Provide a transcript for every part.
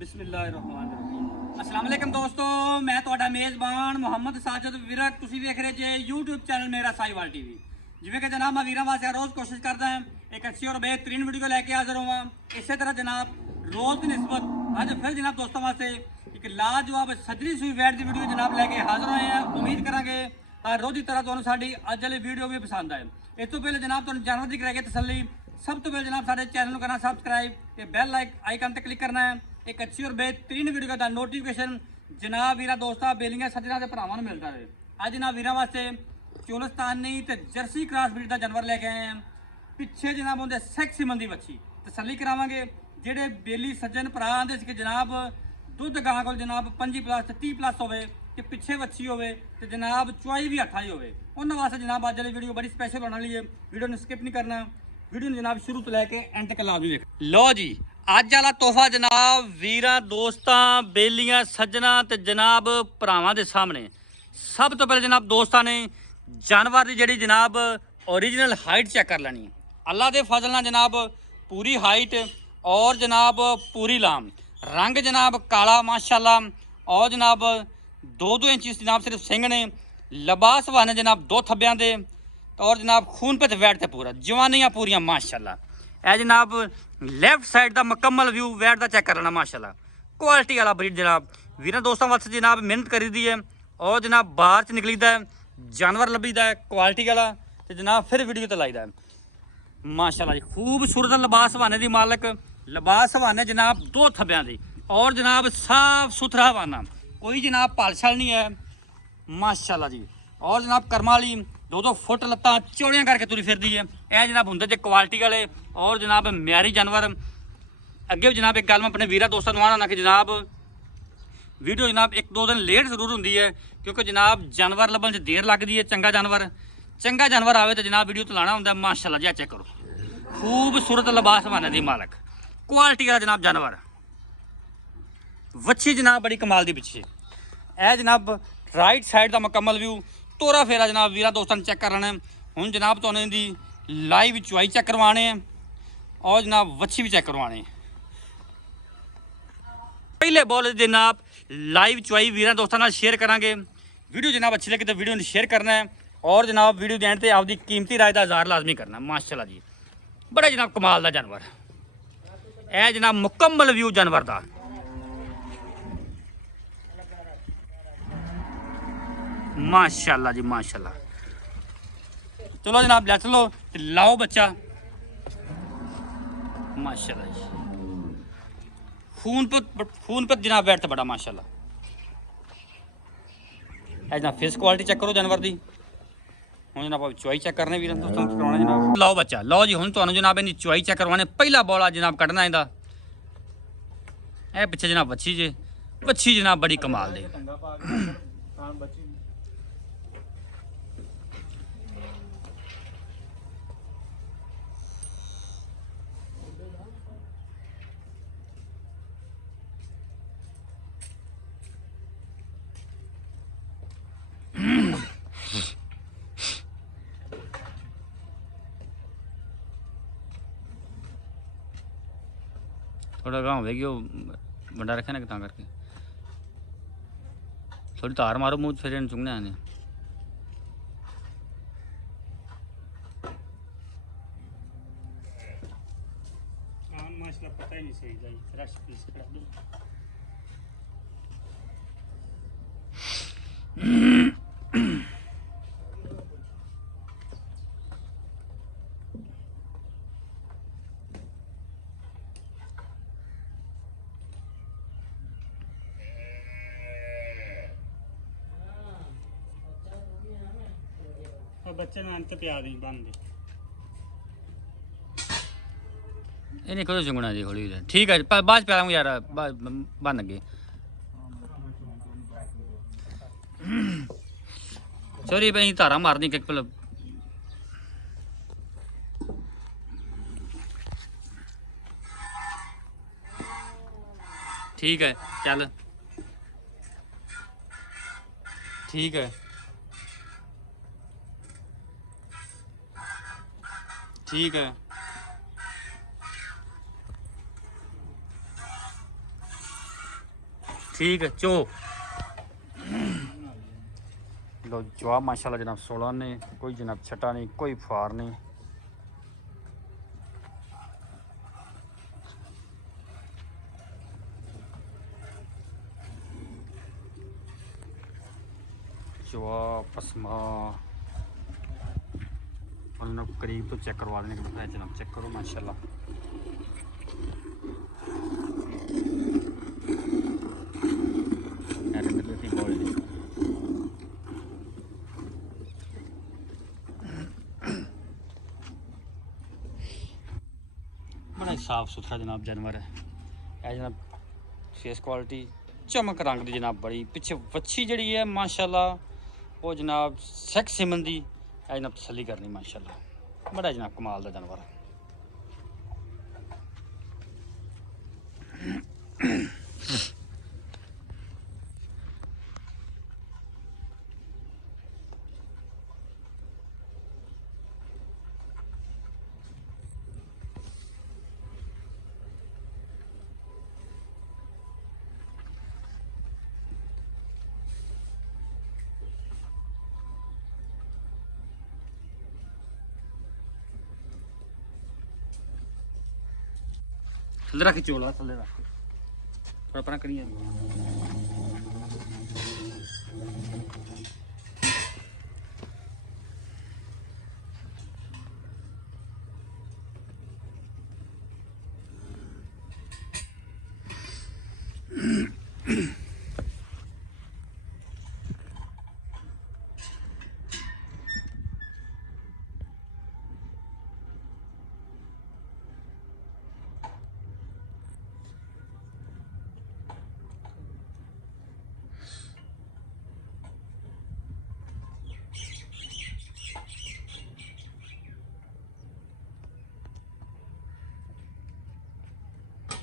बिस्मिल्लाहिर्रहमानिर्रहीम। अस्सलाम वालेकुम दोस्तों, मैं ਤੁਹਾਡਾ ਮੇਜ਼ਬਾਨ ਮੁਹੰਮਦ ਸਾਜਦ ਵਿਰਕ। ਤੁਸੀਂ ਵੇਖ ਰਹੇ ਜੇ YouTube ਚੈਨਲ ਮੇਰਾ ਸਾਈਵਾਲ ਟੀਵੀ। ਜਿਵੇਂ ਕਿ ਜਨਾਬ ਮੈਂ ਵੀਰਾਂ ਵਾਸਤੇ ਰੋਜ਼ ਕੋਸ਼ਿਸ਼ ਕਰਦਾ ਹਾਂ ਇੱਕ ਅੱਛੀ ਔਰ बेहतरीन ਵੀਡੀਓ ਲੈ ਕੇ ਹਾਜ਼ਰ ਹੋਵਾਂ। ਇਸੇ ਤਰ੍ਹਾਂ ਜਨਾਬ ਰੋਜ਼ ਦੀ ਨਿਸਬਤ ਅੱਜ ਫਿਰ ਜਨਾਬ ਦੋਸਤਾਂ ਵਾਸਤੇ ਇੱਕ ਲਾਜਵਾਬ ਸੱਜਰੀ ਸੂਈ ਵੈਟ ਦੀ ਵੀਡੀਓ ਜਨਾਬ ਲੈ ਕੇ ਹਾਜ਼ਰ ਹੋਏ ਹਾਂ। ਉਮੀਦ ਕਰਾਂਗੇ ਹਰ ਰੋਜ਼ ਦੀ ਤਰ੍ਹਾਂ ਤੁਹਾਨੂੰ ਸਾਡੀ ਅੱਜ ਵਾਲੀ ਵੀਡੀਓ ਵੀ ਪਸੰਦ ਆਏ। ਇਸ ਤੋਂ ਪਹਿਲੇ ਜਨਾਬ ਤੁਹਾਨੂੰ ਜਾਨਵਰ ਦੀ ਕਰਾਂਗੇ ਤਸੱਲੀ। सब तो पहले जनाब सारे चैनल को करना सब्सक्राइब ते बेल आइकन पर क्लिक करना है। एक अच्छी और बेहतरीन वीडियो का नोटिफिकेशन जनाब वीरा दोस्तों बेलियां सज्जना के भरावां नूं मिलता है। अज जनाब वीरा वास्ते चोलस्तानी ते जर्सी क्रॉस ब्रीड का जानवर लेके आए हैं। पिछे जनाब उनके सैक्सी मंदी बच्ची तसल्ली करावांगे। जेडे बेली सज्जन भरा आंदे सी कि जनाब दुध गां कोल जनाब 25+ ते 30+ होवे ते पिछे बच्ची होवे ते जनाब चुआई भी हथा ही होवे, उन्हां वास्ते जनाब अज वाली वीडियो बड़ी स्पैशल होने वाली है। वीडियो नूं स्किप नहीं करना, वीडियो जनाब शुरू तो लैके एंड तक लाजमी देख लो जी। अज वाला तोहफा जनाब वीरां दोस्तां बेलियां सज्जना ते जनाब भरावां दे सामने। सब तो पहले जनाब दोस्तां ने जानवर की जिहड़ी जनाब ओरिजिनल हाइट चेक कर लैनी। अल्लाह के फजल नाल जनाब पूरी हाइट और जनाब पूरी लाम रंग जनाब काला माशाल्लाह और जनाब 2-2 इंच जनाब सिर्फ सिंह ने लबास वाने जनाब 2 थब्बियां दे और जनाब खून पे वैट ते पूरा जवानियां पूरियां माशाल्लाह। ए जनाब लेफ्ट साइड का मुकम्मल व्यू वैट का चेक कर लेना माशाल्लाह। क्वालिटी वाला ब्रीड जनाब वीर दोस्तों वास्ते जनाब मेहनत करी दी है और जनाब बाहर च निकलीदा है जानवर लभीदा है क्वालिटी वाला तो जनाब फिर वीडियो तो लाईदा है माशाल्लाह जी। खूबसूरत लिबास हवाने की मालक लिबास हवाने जनाब 2 थब्बियां दी और जनाब साफ सुथरा हवाना, कोई जनाब पालछल नहीं है माशाल्लाह जी। और जनाब कर्मा वाली 2-2 फुट लत्तां चौड़ियां करके तुरी फिरदी है। यह जनाब होंदे जे क्वालिटी वाले और जनाब म्यारी जानवर। अगे भी जनाब एक गल मैं अपने वीरा दोस्तों आना ना कि जनाब वीडियो जनाब 1-2 दिन लेट जरूर होंदी है क्योंकि जनाब जानवर लभन च देर लगती है। चंगा जानवर आवे तो जनाब वीडियो तो लाना होंदा माशाल्लाह जी। चेक करो खूबसूरत लिबास बने दी मालक क्वालिटी वाला जनाब जानवर। वच्छी जनाब बड़ी कमाल दी पिछे ए जनाब राइट साइड का मुकम्मल व्यू तोरा फेरा जनाब वीरा दोस्तों चेक कर लेना। हुण जनाब तो इनकी लाइव चुआई चेक करवाने और जनाब वच्छी भी चेक करवाने। पहले बोल जनाब लाइव चुआई वीरा दोस्तों नाल शेयर करांगे। वीडियो जनाब अच्छी लगे तो वीडियो ने शेयर करना है और जनाब वीडियो देने से आपकी कीमती राय का इज़हार लाजमी करना माशाल्लाह जी। बड़ा जनाब कमाल का जानवर है जनाब मुकम्मल व्यू जानवर का माशाल्लाह जी माशाल्लाह। चलो जनाब ले चलो लाओ बच्चा माशाल्लाह जी। खून पर जनाब बैठ बड़ा माशाल्लाह। है जनाब फेस क्वालिटी चेक करो जानवर की। हूँ जनाब चुआई चेक करने भी दोस्तों करवाना जनाब। लाओ बच्चा लो जी। हूँ तो जनाब इनकी चुआई चेक करवाने। पहला बौला जनाब कढ़ना इहदा ए पिछे जनाब बच्ची जे बच्ची जनाब बड़ी कमाल दे थोड़ा गाँव होगी वो बंडा रखे ना कि करके थोड़ी तार मारो मुँह फिर चुंगने आने। पता ही नहीं सही बच्चे ने अंत प्या दी बन दी इन्हें कदों चुंगना जी हौली ठीक है बाद प्या दूँ यार बन गए सॉरी भाई धारा मारनी कि ठीक है चल ठीक है ठीक है ठीक है चो लो जवाब माशाल्लाह जनाब 16 ने, कोई जनाब छटा नहीं, कोई फार नहीं। जवाब पसमा करीब तो चेक करवा देने के बाद जनाब चेक करो माशाल्लाह। बड़ा साफ सुथरा जनाब जानवर है जनाब, फेस क्वालिटी चमक रंग दी जनाब बड़ी, पिछे वच्छी जड़ी है माशाल्लाह वो जनाब सेक्स सिमन दी है जनाब, तसल्ली करनी माशाल्लाह, बड़ा जनाब कमाल दा जानवर है। थल्ले रख चोला, थल्ले रख थोड़ा अपना करिए।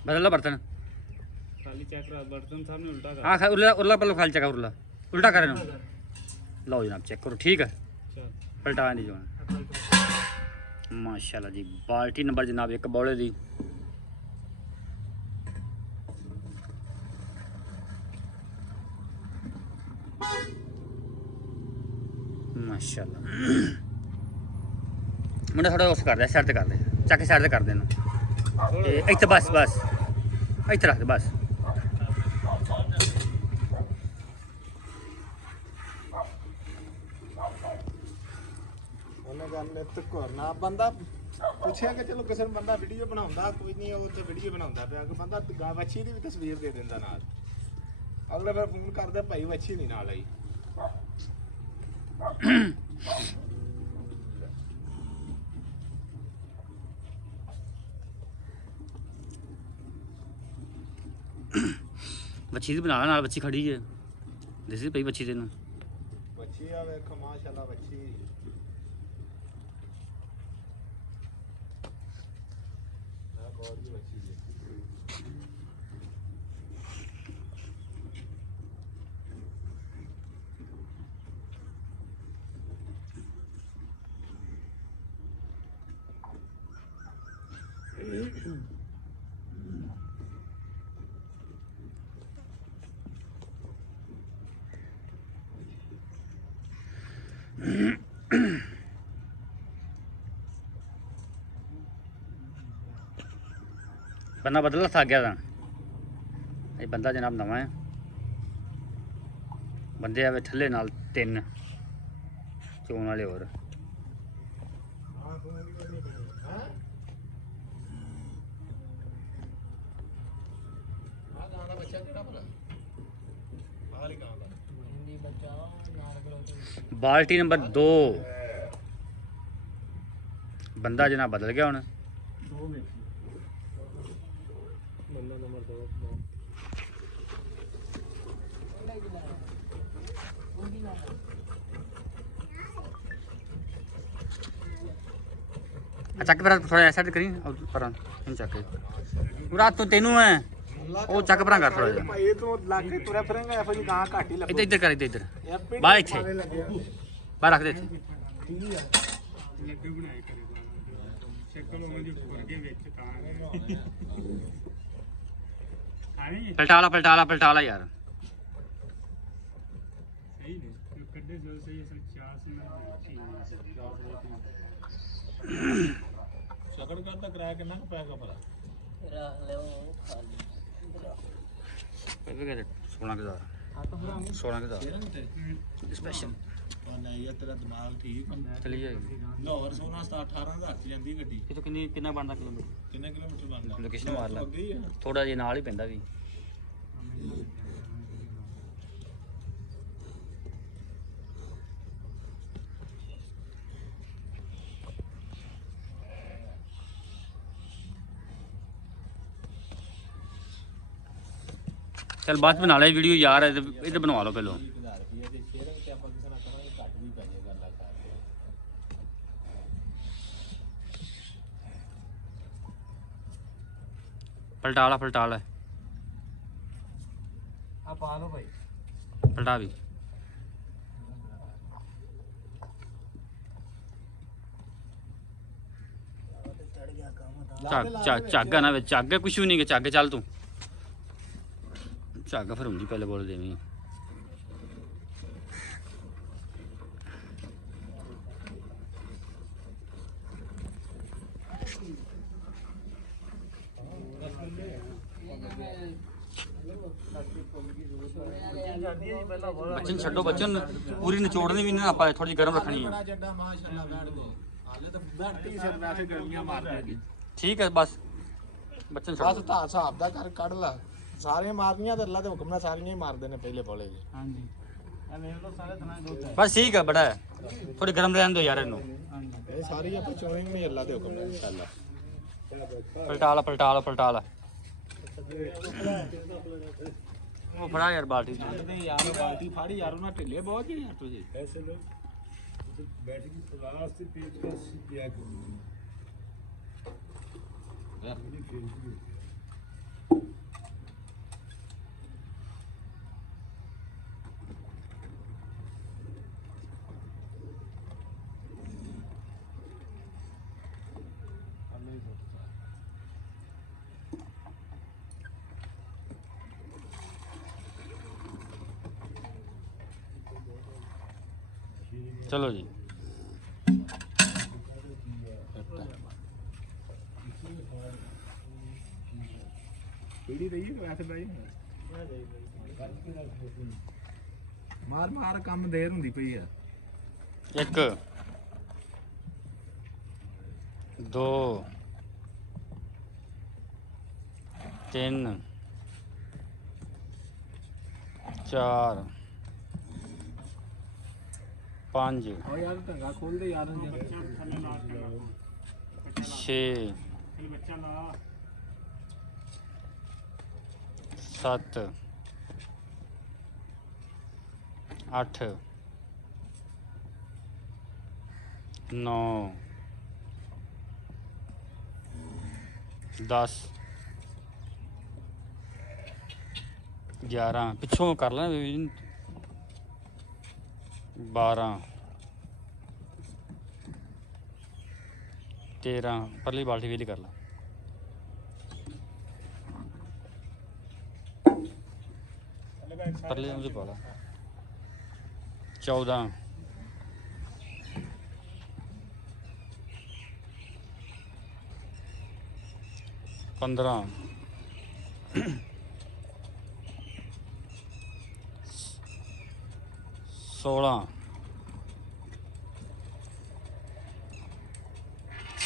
बदल लो बर्तन, खाली चेक करो बर्तन सामने उल्टा कर। हाँ उल्ला उल्ला पहले खाली चेक उल्ला उल्टा करें ना, लो जनाब चेक करो ठीक है, पलटा नहीं जो माशाल्लाह जी। बाल्टी नंबर जनाब 1 बौले दी, माशाल्लाह। मुंडा थोड़ा उस कर दे, साइड ते कर दे, चक साइड ते कर देना, इतना बस बस इतना रख दे बस। ना बंदा पूछे कि चलो किसी बंदा वीडियो बनाता कोई नहीं, वो तो वीडियो बनाता पे बंदा वच्छी की भी तस्वीर दे देंदा नाल, अगले फिर फोन करते भाई वच्छी नहीं नाल आई। बच्ची दी बना नाल, बच्ची खड़ी है दिस पई बच्ची तेन बच्ची आ वेखो माशाल्लाह बच्ची ना बहुत ही बच्ची है। बंदा बदला था गया था, ये बंदा जनाब नवा है, बंदे आवे थल्ले नाल 3 चोन वाले और बाल्टी नंबर 2 बंदा जनाब बदल गया हूँ। चक पर थोड़ा ऐसा करी पर चक रात तो तेनू है वो चक पर कर थोड़ा ये तो लाके तुरे फिरेंगे या फिर कहां घाटी लग इधर इधर कर इधर बाहर इथे बाहर रख दे लड्डू बनाई करे शक्ल ओम दी भर के विच ता पलटाला यार ਸ਼ਕੜ ਕਰਦਾ ਕਿਰਾਇਆ ਕਿੰਨਾ ਕੁ ਪੈਗਾ ਭਲਾ ਰੱਖ ਲਿਓ ਖਾਲੀ ਇਹ ਵੀ 16000 16000 ਸਪੈਸ਼ਲ ਨਹੀਂ ਯਾਰ ਤੇਰਾ ਦਿਮਾਗ ਠੀਕ ਚਲੀ ਜਾਏਗੀ ਲਾਹੌਰ ਸੋਨਾ 18,000 ਚ ਜਾਂਦੀ ਗੱਡੀ ਇਹ ਤੋਂ ਕਿੰਨਾ ਬਣਦਾ ਕਿਲੋਮੀਟਰ ਕਿੰਨੇ ਕਿਲੋਮੀਟਰ ਬਣਦਾ ਲੋਕੇਸ਼ਨ ਮਾਰ ਲਾ ਅੱਗੇ ਹੀ ਆ ਥੋੜਾ ਜਿਹਾ ਨਾਲ ਹੀ ਪੈਂਦਾ ਵੀ चल बाद में बना ले वीडियो यार इधर बनवा लो पहले 1000 ਰੁਪਏ ਦੇ ਸ਼ੇਅਰਿੰਗ ਤੇ ਆਪਾਂ ਕਿਸੇ ਨਾਲ ਕਰਾਂਗੇ ਘੱਟ ਵੀ ਪੈ ਜਾਏਗਾ ਅੱਲਾ ਕਰ पलटा ला ਆ ਪਾ ਲਓ ਭਾਈ पलटा भी ਚੜ ਗਿਆ ਕੰਮ ਦਾ झग है ना झग है कुछ भी नहीं झग चल तू झग फिर होंगी पहले बोल देवी बच्चन छो बच्चन पूरी निचोड़नी भी नहीं आप थोड़ी गर्म रखनी है ਜੱਡਾ ਮਾਸ਼ਾਅੱਲਾ ਬੈਠ ਦੇ ਹਾਲੇ ਤਾਂ ਬੈਠੀ ਸਿਰ ਵੈਸੇ ਗਰਮੀਆਂ ਮਾਰ ਦੇਗੀ ठीक है बस बच्चन ਬਸ ਤਾਂ ਹਿਸਾਬ ਦਾ ਕਰ ਕੱਢ ਲਾ ਸਾਰੇ ਮਾਰਨੀਆਂ ਤੇ ਅੱਲਾ ਦੇ ਹੁਕਮ ਨਾਲ ਸਾਰੀਆਂ ਹੀ ਮਾਰਦੇ ਨੇ ਪਹਿਲੇ ਬੋਲੇ ਜੀ हाँ जी ਇਹ ਲੋ ਸਾਰੇ ਥਾਂ ਦੋ बस ठीक है बड़ा है थोड़ी गर्म रहने दो यार इन्हों ਇਹ ਸਾਰੀ ਆਪਾਂ ਚੋਣेंगे ਨਹੀਂ ਅੱਲਾ ਦੇ ਹੁਕਮ ਨਾਲ ਇਨਸ਼ਾਅੱਲਾ पलटा ला वो बड़ा यार बाल्टी ਤੇ ਯਾਰ ਬਾਲਟੀ ਫਾੜੀ ਯਾਰ ਉਹਨਾਂ ਢਿੱਲੇ ਬਹੁਤ ਜੀ ਯਾਰ ਤੁਸੀਂ ऐसे लोग बैठ की क्लास से पेट का किया करो चलो जी ਪੀੜੀ ਰਹੀ ਹੈ ਵੈਸੇ ਬਾਈ ਮਾਰ ਮਾਰ ਕੰਮ ਦੇਰ ਹੁੰਦੀ ਪਈ ਆ 1 2 3 4 5 ਓ ਯਾਰ ਢੰਗਾ ਖੋਲ ਦੇ ਯਾਰ 6 7 8 9 10 11 ਪਿੱਛੋਂ ਕਰ ਲੈ 12 13 ਪਰਲੀ ਬਾਲਟੀ ਵੇਲੀ ਕਰ ਲਾ ਪਰਲੇ ਉਹਦੇ ਪਾ ਲਾ 14 15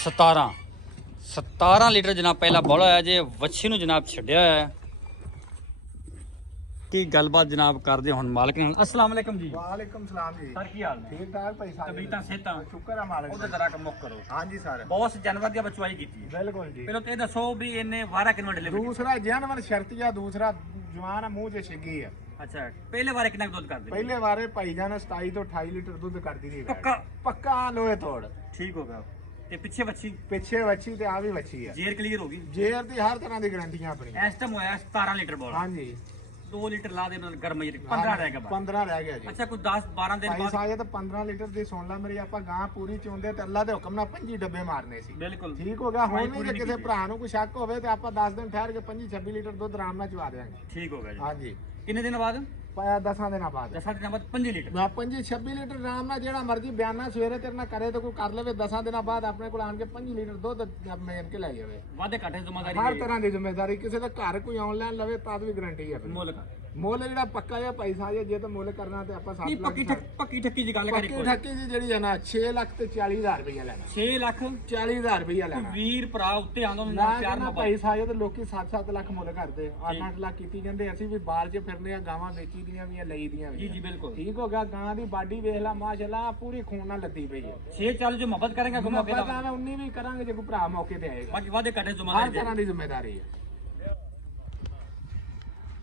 16 17 ਲੀਟਰ ਜਨਾਬ ਪਹਿਲਾ ਬੋਲ ਹੋਇਆ ਜੇ ਵੱਛੀ ਨੂੰ ਜਨਾਬ ਛੱਡਿਆ ਹੋਇਆ ਕੀ ਗੱਲਬਾਤ ਜਨਾਬ ਕਰਦੇ ਹੁਣ ਮਾਲਕ ਨਾਲ ਅਸਲਾਮ ਅਲੈਕਮ ਜੀ ਵਾਲੇਕੁਮ ਸਲਾਮ ਜੀ ਸਰ ਕੀ ਹਾਲ ਨੇ ਠੀਕ ਠਾਕ ਭਾਈ ਸਾਹਿਬ ਤਬੀਤਾਂ ਸਿਹਤਾਂ ਸ਼ੁਕਰ ਹੈ ਮਾਲਕ ਉਹਦੇ ਦਾ ਜ਼ਰਾ ਮੁੱਖ ਕਰੋ ਹਾਂਜੀ ਸਰ ਬਹੁਤ ਜਾਨਵਰ ਦੀ ਬਚਵਾਈ ਕੀਤੀ ਬਿਲਕੁਲ ਜੀ ਪਹਿਲਾਂ ਤੇ ਇਹ ਦੱਸੋ ਵੀ ਇਹਨੇ ਵਾਰਾ ਕਿੰਨਾ ਡਿਲੀਵਰੀ ਦੂਸਰਾ ਜਾਨਵਰ ਸ਼ਰਤੀਆ ਦੂਸਰਾ ਜਵਾਨ ਮੂੰਹ 'ਚ ਛਿੱਗੀ ਆ ਅੱਛਾ ਪਹਿਲੇ ਵਾਰੇ ਕਿੰਨਾ ਕੁ ਦੁੱਧ ਕਰਦੇ ਪਹਿਲੇ ਵਾਰੇ ਭਾਈ ਜਾਨ 27 ਤੋਂ 28 ਲੀਟਰ ਦੁੱਧ ਕਰਦੀ ਰਹੀ ਪੱਕਾ ਪੱਕਾ ਲੋਹੇ ਤੋੜ ਠੀਕ ਹੋ ਗਿਆ ਤੇ ਪਿੱਛੇ ਬੱਚੀ ਪਿੱਛੇ ਵੱਛੀ ਤੇ ਆ ਵੀ ਵੱਛੀ ਆ ਜੇਰ ਕਲੀਅਰ ਹੋ ਗਈ ਜੇਰ ਦੀ ਹਰ ਤਰ੍ਹਾਂ ਦੀ ਗਾਰੰਟੀਆਂ ਆਪਣੀ ਇਸ ਟਾਈਮ ਹੋਇਆ 17 ਲੀਟਰ ਬੋਲ ਹਾਂਜੀ 2 ਲੀਟਰ ਲਾ ਦੇ ਨਾਲ ਗਰਮ ਜਰੀ 15 ਰਹਿ ਗਿਆ ਬਸ 15 ਰਹਿ ਗਿਆ ਜੀ ਅੱਛਾ ਕੋਈ 10 12 ਦਿਨ ਭਾਈ ਬਾਅਦ ਸਾਹਿਬ ਤਾਂ 15 ਲੀਟਰ ਦੀ ਸੁਣ ਲਾ ਮੇਰੀ ਆਪਾਂ ਗਾਂ ਪੂਰੀ ਚੋਂਦੇ ਤੇ ਅੱਲਾ ਦੇ ਹੁਕਮ ਨਾਲ 25 ਡੱਬੇ ਮਾਰਨੇ ਸੀ ਬਿਲਕੁਲ ਠੀਕ ਹੋ ਗਿਆ ਹੁਣ ਭਾਈ ਵੀ ਪੂਰੀ ਜੇ ਨਹੀਂ ਕਿਸੇ ਕੀਤੀ। ਭਰਾ ਨੂੰ ਕੋਈ ਸ਼ੱਕ ਹੋਵੇ ਤੇ ਆਪਾਂ 10 ਦਿਨ ਠਹਿਰ ਕੇ 25 26 ਲੀਟਰ ਦੁੱਧ ਆਰਾਮ ਨਾਲ ਚਵਾ ਦੇਵਾਂਗੇ ਠੀਕ ਹੋ ਗਿਆ ਜੀ ਹਾਂਜੀ ਕਿੰਨੇ ਦਿਨ ਬਾਅਦ ਪਾਇਆ 10 ਦਿਨਾਂ ਬਾਅਦ। 10 ਦਿਨਾਂ ਬਾਅਦ 5 ਲੀਟਰ। 26 ਲੀਟਰ ਆਰਾਮ ਨਾਲ ਜਿਹੜਾ ਮਰਜੀ ਬਿਆਨਾ ਸਵੇਰੇ ਤੇਰੇ ਨਾਲ ਕਰੇ ਤਾਂ ਕੋਈ ਕਰ ਲਵੇ 10 ਦਿਨਾਂ ਬਾਅਦ ਆਪਣੇ ਕੋਲ ਆਣ ਕੇ 5 ਲੀਟਰ ਦੁੱਧ ਮੇਨ ਕੇ ਲੈ ਜਾਵੇ। ਵਾਧੇ ਘਾਟੇ ਦੀ ਜ਼ਿੰਮੇਵਾਰੀ ਹਰ ਤਰ੍ਹਾਂ ਦੀ ਜ਼ਿੰਮੇਵਾਰੀ, ਕਿਸੇ ਦਾ ਘਰ ਕੋਈ ਆਨਲਾਈਨ ਲਵੇ ਤਾਂ ਵੀ ਗਾਰੰਟੀ ਹੈ। ਮੁੱਲ ਕਰ। ਮੁੱਲ ਜਿਹੜਾ ਪੱਕਾ ਜਿਹਾ ਪੈਸਾ ਜੇ ਤਾਂ ਮੁੱਲ ਕਰਨਾ ਤੇ ਆਪਾਂ 7 ਨਹੀਂ ਲੱਖ ਪੱਕੀ ਠੱਕੀ ਦੀ ਗੱਲ ਕਰੀ ਪੱਕੀ ਠੱਕੀ ਦੀ ਜਿਹੜੀ ਹੈ ਨਾ 6 ਲੱਖ ਤੇ 40,000 ਰੁਪਇਆ ਲੈਣਾ। 6 ਲੱਖ 40,000 ਰੁਪਇਆ ਲੈਣਾ। ਵੀਰ ਭਰਾ ਉੱਤੇ ਆਂਦਾ ਨਾ ਪਿਆਰ ਨਾ ਨਾਲ ਪੈਸਾ ਜੇ ਤੇ ਲੋਕੀ 7-7 ਲੱਖ ਮੁੱਲ ਕਰਦੇ 8-8 ਲੱਖ ਕੀਤੀ ਜਾਂਦੇ। ਅਸੀਂ ਵੀ ਬਾਲ 'ਚ ਫਿਰਨੇ ਆ, ਗਾਵਾਂ ਵੇਚੀ ਦੀਆਂ ਵੀ ਆ, ਲਈ ਦੀਆਂ ਵੀ ਜੀ ਆ। ਜੀ ਬਿਲਕੁਲ ਠੀਕ ਹੋ ਗਿਆ। ਗਾਂ ਦੀ ਬਾਡੀ ਵੇਖ ਲਾ ਮਾਸ਼ਾਅੱਲਾ ਪੂਰੀ ਖੂਨ ਨਾਲ ਲੱਦੀ ਪਈ ਹੈ। 6 ਚੱਲ ਜੋ ਮੁਹੱਬਤ ਕਰਾਂਗੇ ਆਪਾਂ ਤਾਂ 19 ਵੀ ਕਰਾਂਗੇ ਜੇ ਕੋਈ ਭਰਾ ਮੌਕੇ ਤੇ ਆਏਗਾ। ਬਾਕੀ ਵਾਧੇ ਘਾਟੇ ਦੀ ਹਰ ਜ਼ਿੰਮੇਵਾਰੀ ਤਰ੍ਹਾਂ ਦੀ ਜ਼ਿੰਮੇਵਾਰੀ ਹੈ।